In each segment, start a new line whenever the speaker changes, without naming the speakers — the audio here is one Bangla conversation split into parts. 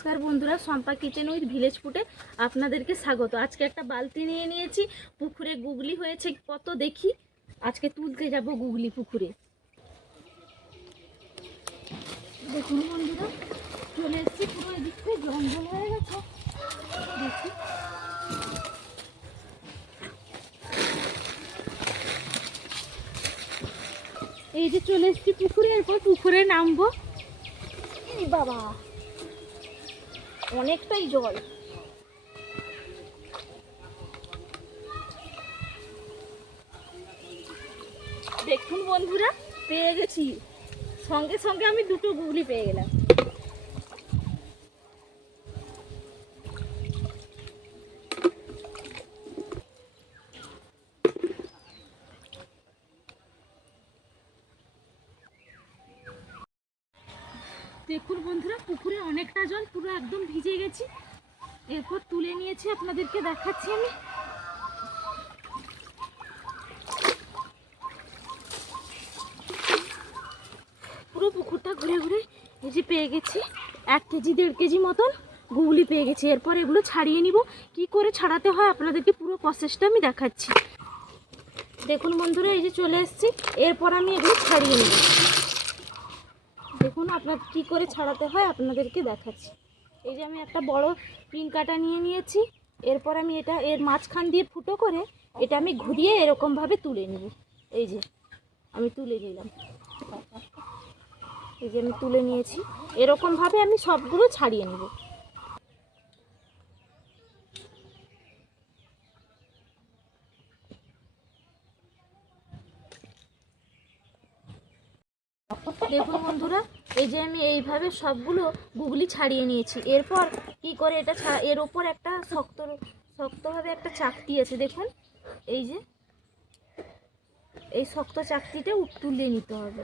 নমস্কার বন্ধুরা সম্পা কিচেন উইথ ভিলেজ ফুটে আপনাদেরকে স্বাগত। আজকে একটা বালতি নিয়ে নিয়েছি, পুকুরে গুগলি হয়েছে, কত দেখি? আজকে তুলতে যাব গুগলি পুকুরে। দেখুন বন্ধুরা, চলে এসেছি, পুরো এদিক থেকে জঙ্গল হয়ে গেছে। দেখি। এই যে চলে এসেছি পুকুরে, এরপর পুকুরে নামবো। বাবা। অনেকটাই জল। দেখুন বন্ধুরা পেয়ে গেছি। সঙ্গে সঙ্গে আমি দুটো গুগলি পেয়ে গেলাম। দেখুন বন্ধুরা, পুকুরে অনেকটা জল পুরো একদম ভিজে গেছি। এরপর তুলে নিয়েছি, আপনাদেরকে দেখাচ্ছি আমি। পুরো পুকুরটা ঘুরে ঘুরে এই যে পেয়ে গেছি, এক কেজি, দেড় কেজি মতন গুগলি পেয়ে গেছি। এরপর এগুলো ছাড়িয়ে নিব। কি করে ছাড়াতে হয় আপনাদেরকে পুরো প্রসেসটা আমি দেখাচ্ছি। দেখুন বন্ধুরা, এই যে চলে এসেছি। এরপর আমি এগুলো ছাড়িয়ে নিব। দেখুন, আপনার কি করে ছাড়াতে হয় আপনাদেরকে দেখাচ্ছি। এই যে আমি একটা বড় পিন কাটা নিয়ে নিয়েছি। এরপর আমি এটা, এর মাঝখান দিয়ে ফুটো করে এটা আমি ঘুরিয়ে এরকমভাবে তুলে নেব। এই যে, আমি তুলে নিলাম। এই যে আমি তুলে নিয়েছি। এরকমভাবে আমি সবগুলো ছাড়িয়ে নেব। দেখুন বন্ধুরা, এই যে আমি এইভাবে সবগুলো গুগলি ছাড়িয়ে নিয়েছি। এরপর কি করে এটা এর ওপর একটা শক্ত শক্তভাবে একটা চাকতি আছে, দেখুন। এই যে, এই শক্ত চাকতিটা তুলে নিতে হবে।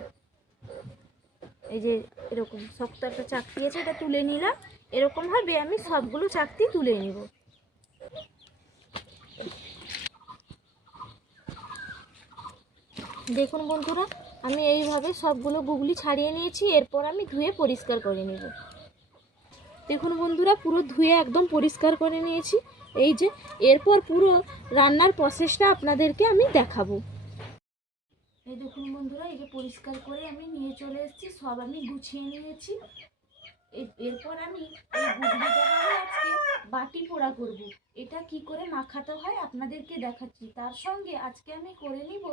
এই যে এরকম শক্ত একটা চাকতি আছে, এটা তুলে নিলাম। এরকমভাবে আমি সবগুলো চাকতি তুলে নিব। দেখুন বন্ধুরা আমি এইভাবে সবগুলো গুগলি ছাড়িয়ে নিয়েছি, এরপর আমি ধুয়ে পরিষ্কার করে নেব। দেখুন বন্ধুরা, পুরো ধুয়ে একদম পরিষ্কার করে নিয়েছি। এই যে, এরপর পুরো রান্নার প্রসেসটা আপনাদেরকে আমি দেখাবো। এই দেখুন বন্ধুরা, এই যে পরিষ্কার করে আমি নিয়ে চলে এসেছি, সব আমি গুছিয়ে নিয়েছি। এরপর আমি এই গুগলিটা আজকে বাটি পোড়া করব। এটা কি করে মাখাতে হয় আপনাদেরকে দেখাচ্ছি। তার সঙ্গে আজকে আমি করে নিব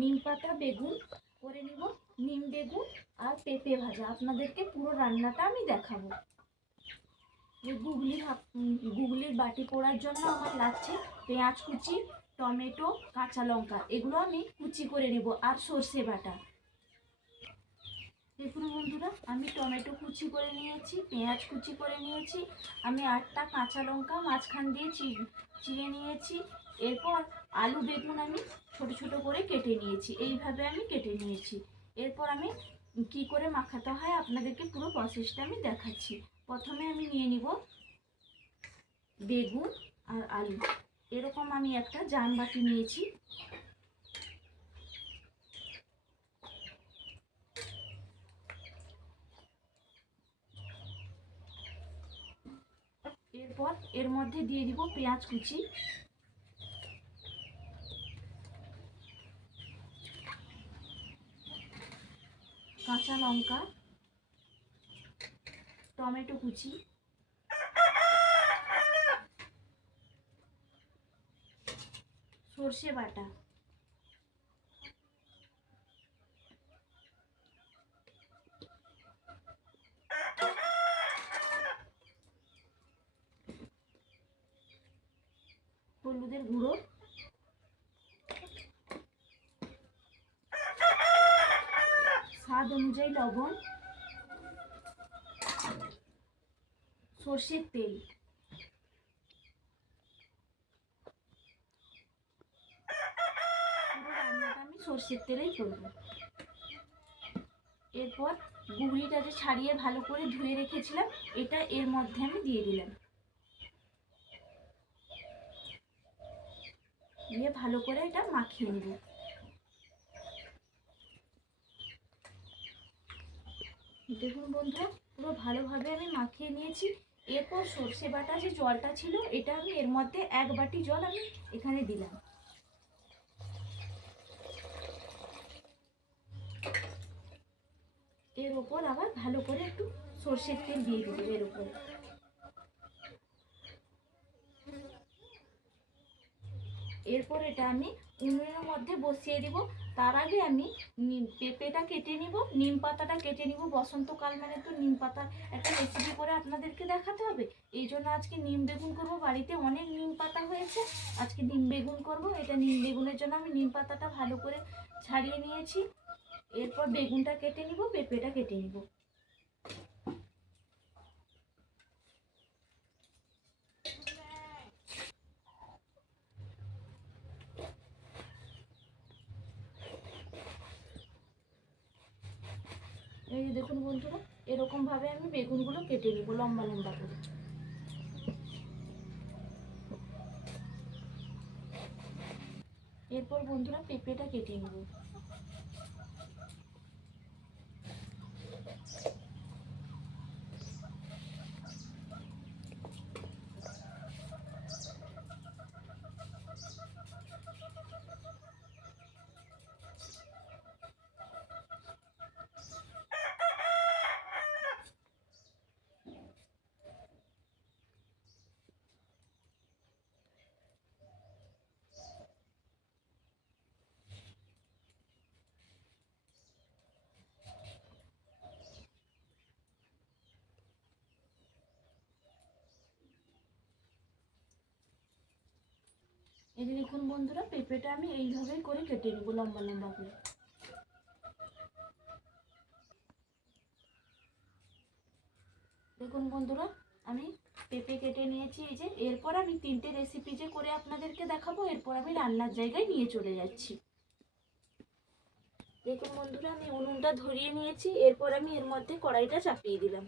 নিম পাতা, বেগুন করে নিব। নিম, বেগুন আর পেঁপে ভাজা। আপনাদেরকে পুরো রান্নাটা আমি দেখাবো। গুগলি গুগলির বাটি পোড়ার জন্য আমার লাগছে পেঁয়াজ কুচি, টমেটো, কাঁচা লঙ্কা। এগুলো আমি কুচি করে নেব আর সর্ষে বাটা। দেখুন বন্ধুরা, আমি টমেটো কুচি করে নিয়েছি, পেঁয়াজ কুচি করে নিয়েছি। আমি আটটা কাঁচা লঙ্কা মাঝখান দিয়ে চিড়ে নিয়েছি। এরপর আলু, বেগুন আমি ছোট ছোট করে কেটে নিয়েছি। এইভাবে আমি কেটে নিয়েছি। এরপর আমি কি করে মাখাতে হয় আপনাদেরকে পুরো প্রসেসটা আমি দেখাচ্ছি। প্রথমে আমি নিয়ে নিব বেগুন আর আলু। এরকম আমি একটা জাম বাটি নিয়েছি। এরপর এর মধ্যে দিয়ে দিব পেঁয়াজ কুচি। কাঁচা লঙ্কা টমেটো কুচি সর্ষে বাটা হলুদের গুঁড়ো স্বাদ অনুযায়ী লবণ, সর্ষের তেল। আমি সর্ষের তেলেই করব। এরপর গুগলিটা যে ছাড়িয়ে ভালো করে ধুয়ে রেখেছিলাম, এটা এর মধ্যে আমি দিয়ে দিলাম। দিয়ে ভালো করে এটা মাখিয়ে নেব। দেখুন বন্ধুরা, পুরো ভালোভাবে আমি মাখিয়ে নিয়েছি। এরপর সর্ষে বাটা যে জলটা ছিল, এটা আমি এর মধ্যে এক বাটি জল আমি এখানে দিলাম। এর ওপর আবার ভালো করে একটু সর্ষের তেল দিয়ে দেবো এর উপরে এরপর এটা আমি উনুনের মধ্যে বসিয়ে দিব। তার আগে আমি নিম- পেঁপেটা কেটে নিব, নিম পাতাটা কেটে নিব। বসন্তকাল মানে তো নিম পাতা একটা রেসিপি করে আপনাদেরকে দেখাতে হবে। এই জন্য আজকে নিম বেগুন করব। বাড়িতে অনেক নিম পাতা হয়েছে। আজকে নিম বেগুন করব। এটা নিম বেগুনের জন্য আমি নিম পাতাটা ভালো করে ছাড়িয়ে নিয়েছি। এরপর বেগুনটা কেটে নিব, পেঁপেটা কেটে নিব। এই যে দেখুন বন্ধুরা, এরকম ভাবে আমি বেগুনগুলো কেটে নিব, লম্বা লম্বা করে। এরপর বন্ধুরা পেঁপেটা কেটে নেব। এই দেখুন বন্ধুরা, পেঁপেটা আমি এইভাবেই করে কেটে নেব লম্বা লম্বা করে। দেখুন বন্ধুরা, আমি পেঁপে কেটে নিয়েছি এই যে। এরপর আমি তিনটে রেসিপি যে করে আপনাদেরকে দেখাবো, এরপর আমি রান্নার জায়গায় নিয়ে চলে যাচ্ছি। দেখুন বন্ধুরা, আমি উনুনটা ধরিয়ে নিয়েছি, এরপর আমি এর মধ্যে কড়াইটা চাপিয়ে দিলাম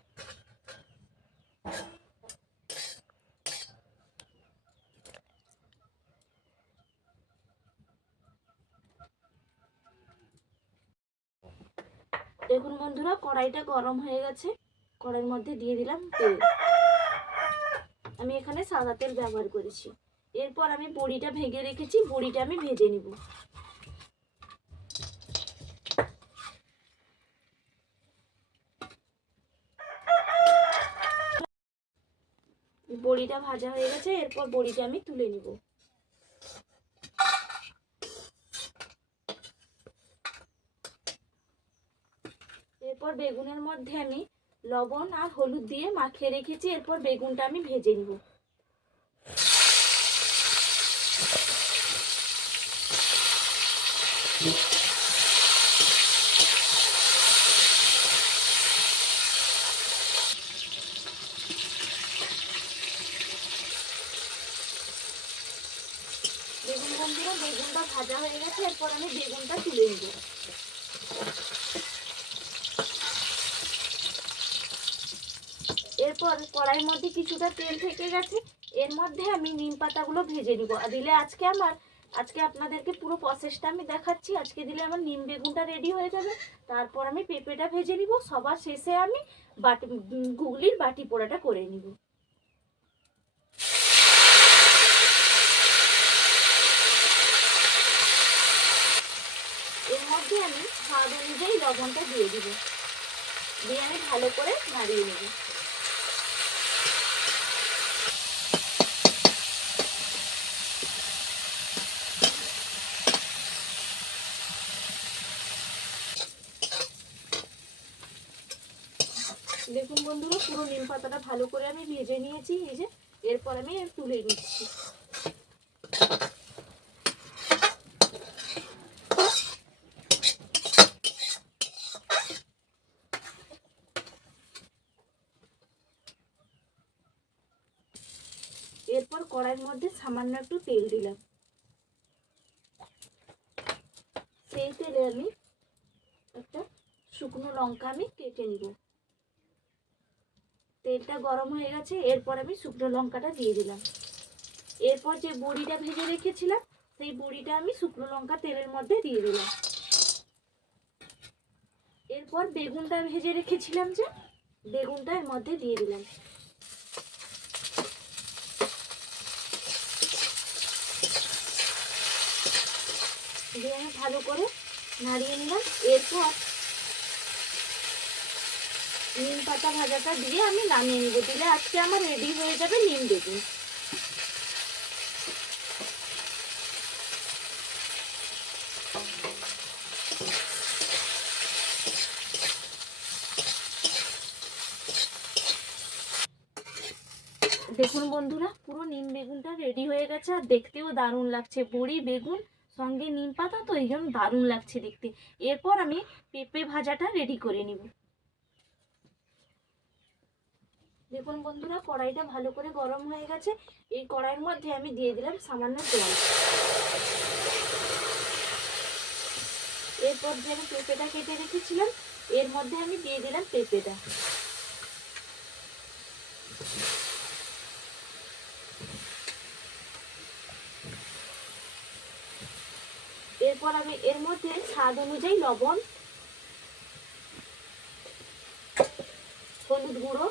দেখুন বন্ধুরা, কড়াইটা গরম হয়ে গেছে। কড়াইয়ের মধ্যে দিয়ে দিলাম তেল। আমি এখানে সাদা তেল ব্যবহার করেছি। এরপর আমি বড়িটা ভেঙে রেখেছি, বড়িটা আমি ভেজে নিব। বড়িটা ভাজা হয়ে গেছে, এরপর বড়িটা আমি তুলে নিব। এরপর বেগুনের মধ্যে আমি লবণ আর হলুদ দিয়ে মাখিয়ে রেখেছি, এরপর বেগুনটা আমি ভেজে নিব। বেগুন বন্ধুরা বেগুনটা ভাজা হয়ে গেছে এরপর আমি বেগুনটা তুলে নিব এরপর কড়াইয়ের মধ্যে কিছুটা তেল থেকে গেছে। এর মধ্যে আমি নিম পাতাগুলো ভেজে নিব। দিলে আজকে আমার আজকে আপনাদেরকে পুরো প্রসেসটা আমি দেখাচ্ছি। আজকে দিলে আমার নিম বেগুনটা রেডি হয়ে যাবে। তারপর আমি পেঁপেটা ভেজে নিব। সবার শেষে আমি বাটি গুগলির বাটি পোড়াটা করে নিব। এর মধ্যে আমি স্বাদ অনুযায়ী লবণটা দিয়ে দিব। দিয়ে আমি ভালো করে নাড়িয়ে নেব দেখুন বন্ধুরা, পুরো নিম পাতাটা ভালো করে আমি ভেজে নিয়েছি, এই যে এরপর আমি তুলে নিচ্ছি। এরপর কড়াইয়ের মধ্যে সামান্য একটু তেল দিলাম। সেই তেলে আমি একটা শুকনো লঙ্কা আমি কেটে নিব। তেলটা গরম হয়ে গেছে, এরপর আমি শুকনো লঙ্কাটা দিয়ে দিলাম। এরপর যে বড়িটা ভেজে রেখেছিলাম, সেই বড়িটা আমি শুকনো লঙ্কা তেলের মধ্যে দিয়ে দিলাম। এরপর বেগুনটা ভেজে রেখেছিলাম যে, বেগুনটা এর মধ্যে দিয়ে দিলাম। দিয়ে আমি ভালো করে নাড়িয়ে নিলাম। এরপর নিম পাতা ভাজাটা দিয়ে আমি নামিয়ে নিব। দিলে আজকে আমার রেডি হয়ে যাবে নিম বেগুন। দেখুন বন্ধুরা, পুরো নিম বেগুনটা রেডি হয়ে গেছে আর দেখতেও দারুণ লাগছে। বড়ি, বেগুন, সঙ্গে নিম পাতা, তো এই জন্য দারুণ লাগছে দেখতে। এরপর আমি পেঁপে ভাজাটা রেডি করে নিব। দেখুন বন্ধুরা, কড়াইটা ভালো করে গরম হয়ে গেছে। এই কড়াইয়ের মধ্যে আমি দিয়ে দিলাম সামান্য তেল এরপর যে আমি পেঁপেটা কেটে রেখেছিলাম, এর মধ্যে আমি দিয়ে দিলাম পেঁপেটা। এরপর আমি এর মধ্যে স্বাদ অনুযায়ী লবণ, হলুদ গুঁড়ো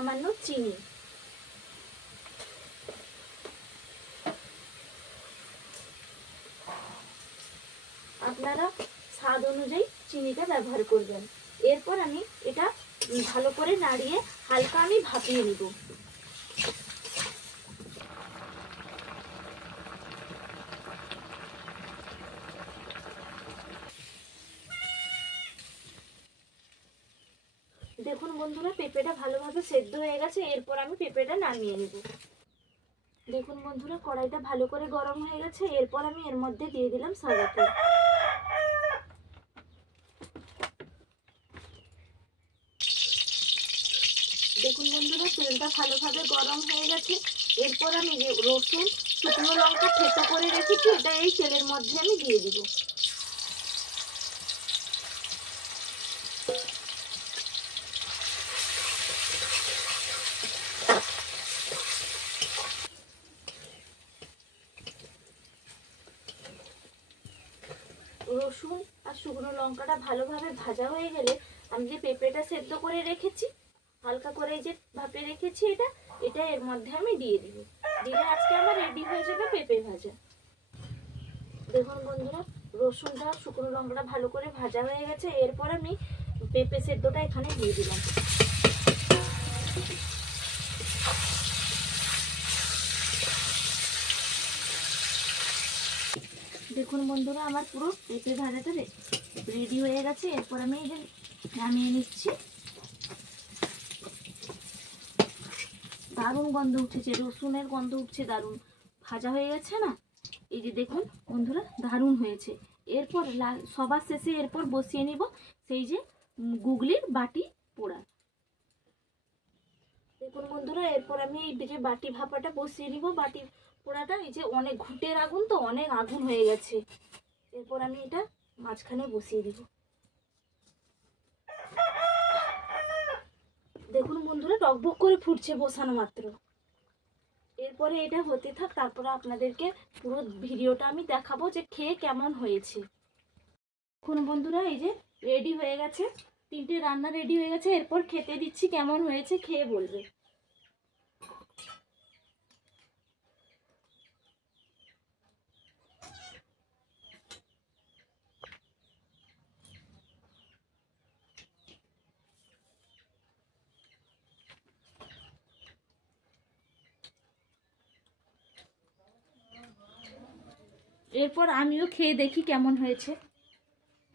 সামান্য চিনি। আপনারা স্বাদ অনুযায়ী চিনিটা ব্যবহার করবেন। এরপর আমি এটা ভালো করে নাড়িয়ে হালকা আমি ভাপিয়ে নিব। দেখুন বন্ধুরা, পেঁপেটা ভালোভাবে সেদ্ধ হয়ে গেছে, এরপর আমি পেঁপেটা নামিয়ে নেব। দেখুন বন্ধুরা, কড়াইটা ভালো করে গরম হয়ে গেছে, এরপর আমি এর মধ্যে দিয়ে দিলাম সাদা তেল। দেখুন বন্ধুরা, তেলটা ভালোভাবে গরম হয়ে গেছে, এরপর আমি রসুন, শুকনো লঙ্কা থেতো করে রেখেছি, এটা এই তেলের মধ্যে আমি দিয়ে দিব রসুন আর শুকনো লঙ্কাটা ভালোভাবে ভাজা হয়ে গেলে আমি যে পেঁপেটা সেদ্ধ করে রেখেছি, হালকা করে যে ভাপে রেখেছি এটা এটা এর মধ্যে আমি দিয়ে দিব। দিলে আজকে আমার রেডি হয়ে যাবে পেঁপে ভাজা। দেখুন বন্ধুরা, রসুনটা, শুকনো লঙ্কাটা ভালো করে ভাজা হয়ে গেছে, এরপর আমি পেঁপে সেদ্ধটা এখানে দিয়ে দিলাম। দেখুন বন্ধুরা, আমার পুরো পেঁপে ভাজাটা রেডি। হয়ে গেছে। এরপর আমি এই যে নামিয়ে নিচ্ছি। দারুণ গন্ধ উঠেছে, রসুনের গন্ধ উঠছে দারুণ। ভাজা হয়ে গেছে না? এই যে দেখুন, বন্ধুরা, দারুণ হয়েছে। এরপর সবার শেষে এরপর বসিয়ে নিব সেই যে গুগলির বাটি পোড়া। দেখুন বন্ধুরা, এরপর আমি এই যে বাটি ভাপাটা বসিয়ে নিব। বাটি পোড়াটা এই যে অনেক, ঘুটের আগুন তো অনেক আগুন হয়ে গেছে। এরপর আমি এটা মাঝখানে বসিয়ে দিব। দেখুন বন্ধুরা টকবক করে ফুটছে বসানো মাত্র। এরপরে এটা হতে থাক, তারপরে আপনাদেরকে পুরো ভিডিওটা আমি দেখাবো যে খেয়ে কেমন হয়েছে। এখন বন্ধুরা, এই যে রেডি হয়ে গেছে, তিনটে রান্না রেডি হয়ে গেছে, এরপর খেতে দিচ্ছি কেমন হয়েছে, খেয়ে বলবে। এরপর আমিও খেয়ে দেখি কেমন হয়েছে।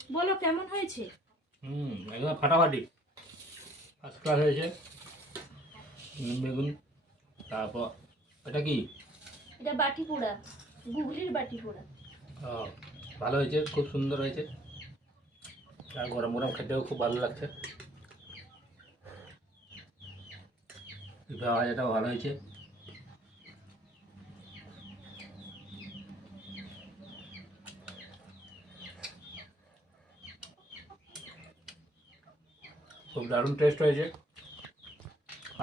বলো কেমন হয়েছে?
হুম একদম ফাটাফাটি। ফার্স্ট ক্লাস হয়েছে। বেগুন তারপর এটা কি?
এটা বাটি পোড়া গুগলির বাটি পোড়া।
ও, ভালো হয়েছে খুব সুন্দর হয়েছে। আর গরম গরম খেতেও খুব ভালো লাগছে। ভাজাটাও ভালো হয়েছে। খুব দারুণ টেস্ট হয়েছে।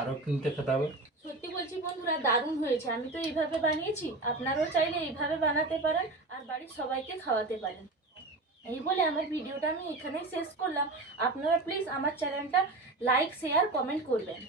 আরও কিনতে খেতে হবে।
সত্যি বলছি বন্ধুরা, দারুণ হয়েছে। আমি তো এইভাবে বানিয়েছি, আপনারাও চাইলে এইভাবে বানাতে পারেন আর বাড়ির সবাইকে খাওয়াতে পারেন। এই বলে আমার ভিডিওটা আমি এখানেই শেষ করলাম। আপনারা প্লিজ আমার চ্যানেলটা লাইক শেয়ার কমেন্ট করবেন।